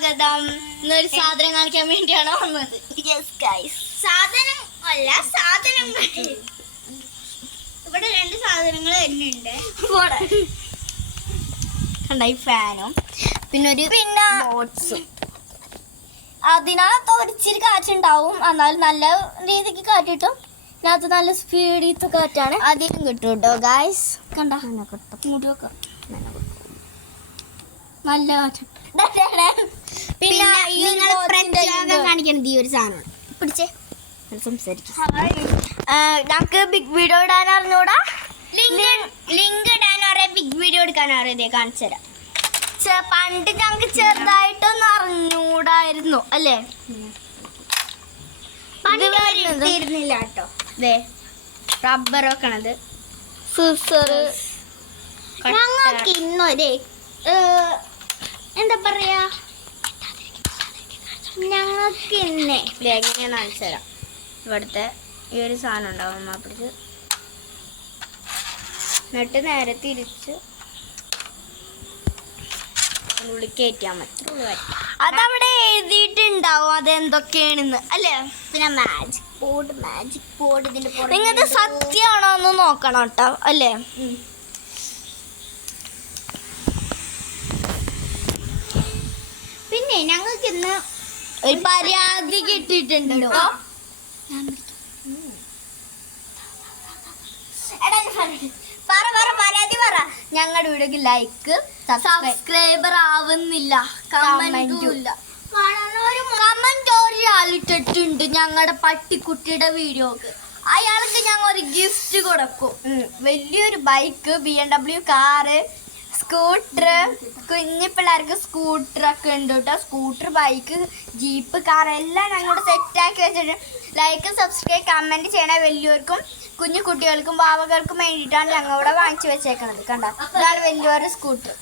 സ്വാഗതം. ഇന്നൊരു സാധനം കാണിക്കാൻ വേണ്ടിയാണ് വന്നത്. സാധനം അല്ല, സാധനം ഇവിടെ രണ്ട് സാധനങ്ങൾ തന്നെയുണ്ട്. കണ്ട ഈ ഫാനും പിന്നെ ബോട്ട്സും. അതിനകത്ത് ഒരിച്ചിരി കാറ്റുണ്ടാവും, എന്നാലും നല്ല രീതിക്ക് കാറ്റ് കിട്ടും. ഇതിനകത്ത് നല്ല സ്പീഡിലത്തെ കാറ്റാണ്. അതിലും കിട്ടും കേട്ടോ ഗായ്സ്. കണ്ട മുടിയൊക്കെ നല്ല കാറ്റ്. പിന്നെ നിങ്ങൾ പ്രത്യേകം കാണിക്കണത് ഈ ഒരു സാധനമാണ്. പിടിച്ചേ സംസാരിക്കും. ഞങ്ങക്ക് ബിഗ് വീഡിയോ ഇടാൻ അറിഞ്ഞൂടാ, ലിങ്ക് ഇടാൻ അറിയാം, ബിഗ് വീഡിയോ എടുക്കാൻ അറിയാം. കാണിച്ചു തരാം. പണ്ട് ഞങ്ങക്ക് ചെറുതായിട്ടൊന്നും അറിഞ്ഞൂടായിരുന്നു അല്ലേ? തീരുന്നില്ല കേട്ടോ. റബ്ബർ വെക്കണത് ഞങ്ങൾക്ക് ഇന്നൊരു എന്താ പറയാ, ഞങ്ങൾക്ക് ഇന്ന് എങ്ങനെയാന്ന് കാണിച്ചു തരാം. ഇവിടുത്തെ ഈ ഒരു സാധനം ഉണ്ടാവും, അമ്മ പിടിച്ച് എന്നിട്ട് നേരെ തിരിച്ച് ഉള്ളിൽ കയറ്റാൻ പറ്റും. അതവിടെ എഴുതിയിട്ടുണ്ടാവും അതെന്തൊക്കെയാണെന്ന് അല്ലേ? പിന്നെ മാജിക് ബോർഡ് ഇതിന്റെ നിങ്ങൾക്ക് സത്യമാണോ എന്ന് നോക്കണം കേട്ടോ അല്ലേ? പിന്നെ ഞങ്ങൾക്ക് ഇന്ന് ഒരു പരാതി കിട്ടിയിട്ടുണ്ട് കേട്ടോ. ഞങ്ങളുടെ വീഡിയോക്ക് ലൈക്ക്, സബ്സ്ക്രൈബർ ആവുന്നില്ല, കമന്റും ഇല്ല. കമന്റ് ഒരാളിട്ടിട്ടുണ്ട് ഞങ്ങളുടെ പട്ടിക്കുട്ടിയുടെ വീഡിയോക്ക്. അയാൾക്ക് ഞങ്ങൾ ഒരു ഗിഫ്റ്റ് കൊടുക്കും. വലിയൊരു ബൈക്ക്, BMW കാറ്, സ്കൂട്ടർ, കുഞ്ഞു പിള്ളേർക്ക് സ്കൂട്ടർ ഒക്കെ ഉണ്ട് കേട്ടോ. സ്കൂട്ടർ, ബൈക്ക്, ജീപ്പ്, കാർ എല്ലാം ഞങ്ങളോട് സെറ്റാക്കി വെച്ചിട്ട് ലൈക്ക്, സബ്സ്ക്രൈബ്, കമന്റ് ചെയ്യണ വലിയവർക്കും കുഞ്ഞു കുട്ടികൾക്കും പാവകൾക്കും വേണ്ടിയിട്ടാണ് ഞങ്ങളിവിടെ വാങ്ങിച്ചു വെച്ചേക്കണത്. കണ്ട, ഇതാണ് വലിയൊരു സ്കൂട്ടർ.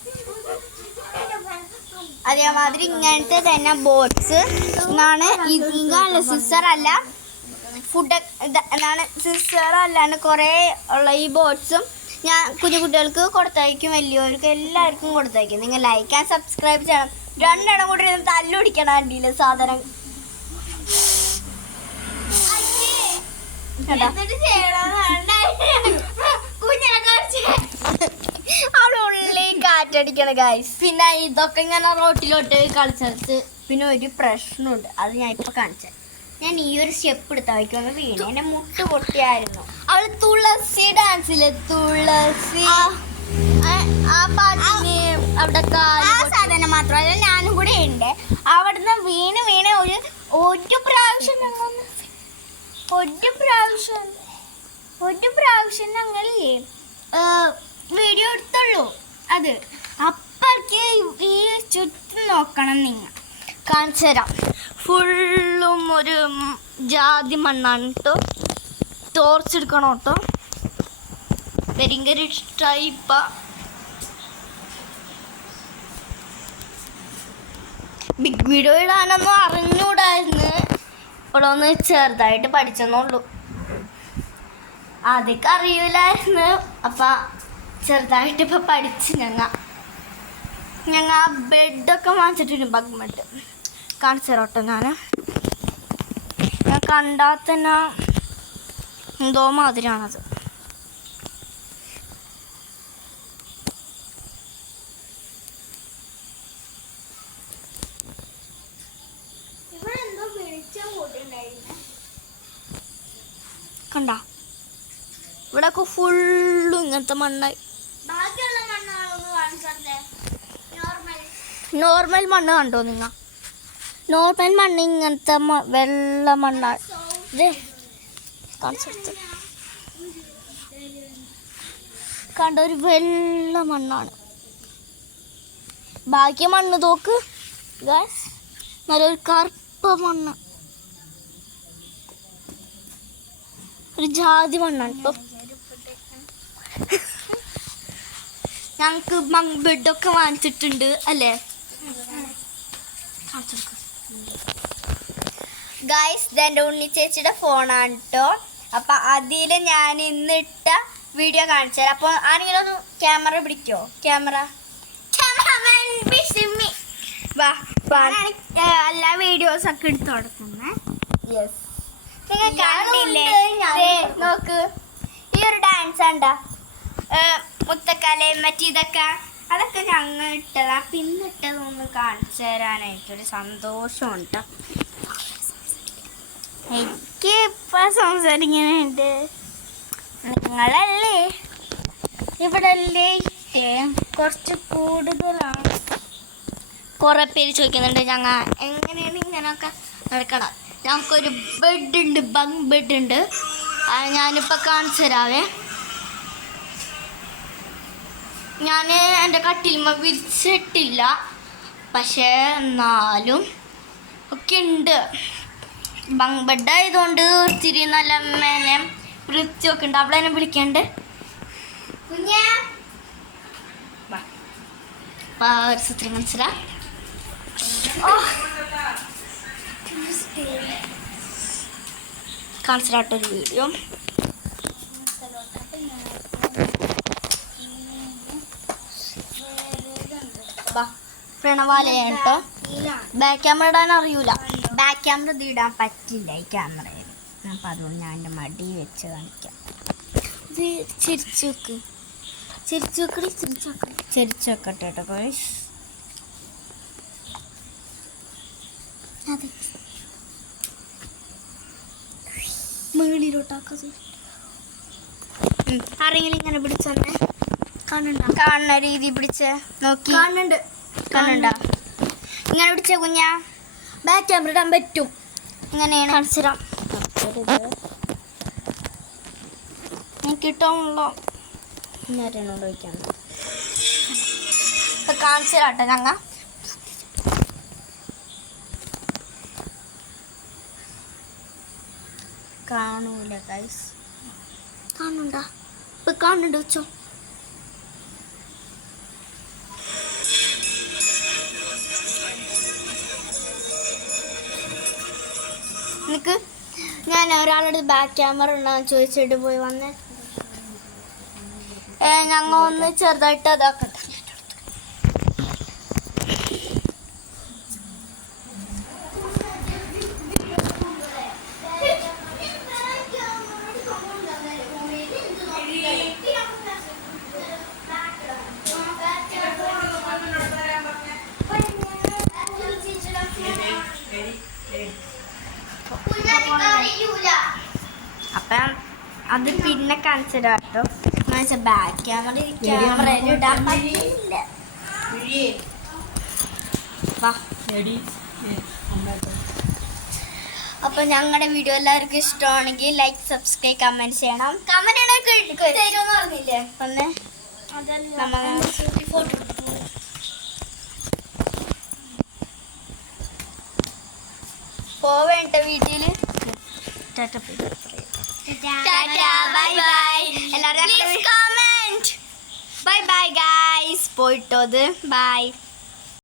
അതേമാതിരി ഇങ്ങനത്തെ തന്നെ ബോട്ട്സ് എന്നാണ്. ഇതാണ് സിസർ അല്ല, ഫുഡ് എന്നാണ് സിസർ അല്ലാണ്ട് കുറേ ഉള്ള ഈ ബോട്ട്സും ഞാൻ കുഞ്ഞു കുട്ടികൾക്ക് കൊടുത്തയക്കും, വലിയവർക്ക് എല്ലാവർക്കും കൊടുത്തയക്കും. നിങ്ങൾ ലൈക്ക് ആൻഡ് സബ്സ്ക്രൈബ് ചെയ്യണം. രണ്ടെണ്ണം കൂടി തല്ലുപിടിക്കണം വണ്ടിയില് സാധനം. അവിടെ ഉള്ളിൽ കാറ്റടിക്കണ ഗൈസ്. പിന്നെ ഇതൊക്കെ ഇങ്ങനെ റോട്ടിലോട്ട് കളിച്ചെടുത്ത് പിന്നെ ഒരു പ്രശ്നമുണ്ട്, അത് ഞാൻ ഇപ്പൊ കാണിച്ചത്. ഞാൻ ഈ ഒരു സ്റ്റെപ്പ് എടുത്താൽ വയ്ക്കുമ്പോൾ വീണ എന്നെ മുട്ട് പൊട്ടിയായിരുന്നു. അവള് തുളസി ഡാൻസില് തുളസി ആ പാട്ടിന് അവിടെ സാധനം മാത്രമല്ല ഞാനും കൂടെ ഉണ്ട്. അവിടുന്ന് വീണ് ഒരു പ്രാവശ്യം ഞങ്ങളില്ലേ വീഡിയോ എടുത്തുള്ളൂ. അത് അപ്പഴേക്ക് ഈ ചുറ്റും നോക്കണം. നിങ്ങൾ കാണിച്ചു തരാം. ഫുള്ളും ഒരു ജാതി മണ്ണാണ് കേട്ടോ. ടോർച്ച് എടുക്കണം കേട്ടോ, ഭയങ്കര ഇഷ്ടമായി. ഇപ്പം ബിഗ് വീഡിയോ ഇടാനൊന്നും അറിഞ്ഞൂടായിരുന്നു. ഇവിടെ ഒന്ന് ചെറുതായിട്ട് പഠിച്ചെന്നുള്ളൂ, ആദ്യമൊക്കെ അറിയില്ലായിരുന്നു. അപ്പം ചെറുതായിട്ട് ഇപ്പം പഠിച്ച് ഞങ്ങൾ ആ ബെഡൊക്കെ വാങ്ങിച്ചിട്ടുണ്ട്. ബഗ് ബെഡ് കാണിച്ചു തരാം കേട്ടോ. ഞാൻ കണ്ടാൽ തന്നെ എന്തോ മാതിരിയാണത്. കണ്ട, ഇവിടെയൊക്കെ ഫുള്ളും ഇങ്ങനത്തെ മണ്ണായി. നോർമൽ മണ്ണ് കണ്ടോ നിങ്ങൾ? നോർമൽ മണ്ണ് ഇങ്ങനത്തെ വെള്ള മണ്ണാണ്. കാണിച്ചെടുത്ത് കണ്ട, ഒരു വെള്ള മണ്ണാണ്. ബാക്കി മണ്ണ് നോക്ക് ഗൈസ്, നല്ലൊരു കറുപ്പ മണ്ണ്, ഒരു ജാതി മണ്ണാണ്. ഇപ്പം ഞങ്ങൾക്ക് ബെഡൊക്കെ വാങ്ങിച്ചിട്ടുണ്ട് അല്ലേ? ഗൈസ്, ഇതെൻ്റെ ഉണ്ണി ചേച്ചിയുടെ ഫോണാണ് കേട്ടോ. അപ്പം അതിൽ ഞാൻ ഇന്നിട്ട വീഡിയോ കാണിച്ചു തരാം. അപ്പോൾ ആരെങ്കിലും ഒന്ന് ക്യാമറ പിടിക്കോ? ക്യാമറ വാ. എല്ലാ വീഡിയോസ് ഒക്കെ എടുത്തു കൊടുക്കുന്നേ. യെസ്. നിങ്ങൾ കണ്ടില്ലേ? ഞാനുണ്ട്. ദേ, നോക്ക് ഈ ഒരു ഡാൻസ് ഉണ്ടാ മുത്തക്കലയും മറ്റിതൊക്കെ അതൊക്കെ ഞങ്ങൾ ഇട്ടതാ. പിന്നിട്ടതൊന്ന് കാണിച്ചു തരാനായിട്ടൊരു സന്തോഷമുണ്ട്. എനിക്ക് ഇപ്പൊ സംസാരിക്കാനുണ്ട്. നിങ്ങളല്ലേ ഇവിടെ അല്ലേ കുറച്ച് കൂടുതലാണ്. കുറെ പേര് ചോദിക്കുന്നുണ്ട് ഞങ്ങൾ എങ്ങനെയാണ് ഇങ്ങനെയൊക്കെ നടക്കണം. ഞങ്ങൾക്കൊരു ബെഡ് ഉണ്ട്, ബങ്ക് ബെഡ് ഉണ്ട്. ഞാനിപ്പോൾ കാണിച്ചു തരാവേ. ഞാൻ എൻ്റെ കട്ടിൽമ വിരിച്ചിട്ടില്ല, പക്ഷേ എന്നാലും ഒക്കെ ഉണ്ട്. ബങ്ക് ബെഡ് ആയതുകൊണ്ട് ഒത്തിരി നല്ല മേനെ വൃത്തിയൊക്കെ ഉണ്ട്. അവിടെ എന്നെ വിളിക്കണ്ട് ഒരു ചിത്രം മനസ്സിലാ. കാണിച്ചിട്ടൊരു വീഡിയോ. പ്രണവാലയാണ് കേട്ടോ. ബാക്ക് ക്യാമറ ഇടാൻ അറിയൂല. ബാക്ക് ക്യാമറ ഇത് ഇടാൻ പറ്റില്ല ഈ ക്യാമറയിൽ. അപ്പം അതുകൊണ്ട് ഞാൻ എൻ്റെ മടി വെച്ച് കാണിക്കാം. ഇത് ചിരിച്ചു വെക്ക്, ചിരിച്ചു വെക്കടി, ചിരിച്ചു വെക്കടി. ചിരിച്ചു വെക്കട്ടെ കേട്ടോ കോഴ്സ്. അതെ, മേളിലോട്ടാക്കത്. ആരെങ്കിലും ഇങ്ങനെ പിടിച്ചോന്നെ കാണണ്ട, കാണുന്ന രീതി പിടിച്ച് നോക്കി. കാണുന്നുണ്ട്, കാണണ്ട. ഇങ്ങനെ പിടിച്ച കുഞ്ഞാ ബാക്ക് ക്യാമറ ഇടാൻ പറ്റും. ഇങ്ങനെയാണ് കാണിച്ചിരാം. കിട്ടുമല്ലോ. നേരെയാണോ ചോദിക്കാൻ ഇപ്പൊ കാണിച്ചു തരാട്ടെ ഞങ്ങ. കാണൂല ഗൈസ്. കാണുന്നുണ്ടാ? ഇപ്പൊ കാണുന്നുണ്ട് വെച്ചോ. നിനക്ക് ഞാൻ ഒരാളുടെ ബാക്ക് ക്യാമറ ഉണ്ടാകും ചോദിച്ചിട്ട് പോയി വന്നേ. ഞങ്ങൾ ഒന്ന് ചെറുതായിട്ട് അതാക്കട്ടെ. അപ്പം അത് പിന്നെ കാണിച്ചു തരാം കേട്ടോ. ബാക്ക് ക്യാമറയിൽ ഇടാൻ പറ്റില്ല. അപ്പൊ ഞങ്ങളുടെ വീഡിയോ എല്ലാവർക്കും ഇഷ്ടമാണെങ്കിൽ ലൈക്ക്, സബ്സ്ക്രൈബ്, കമന്റ് ചെയ്യണം. കമന്റ് തരുമെന്ന് പറഞ്ഞില്ലേ? ഒന്ന് പോവേണ്ട വീട്ടില്. ബൈ ബൈ എല്ലാവരും. Bye bye guys. പോയിട്ടത് ബൈ.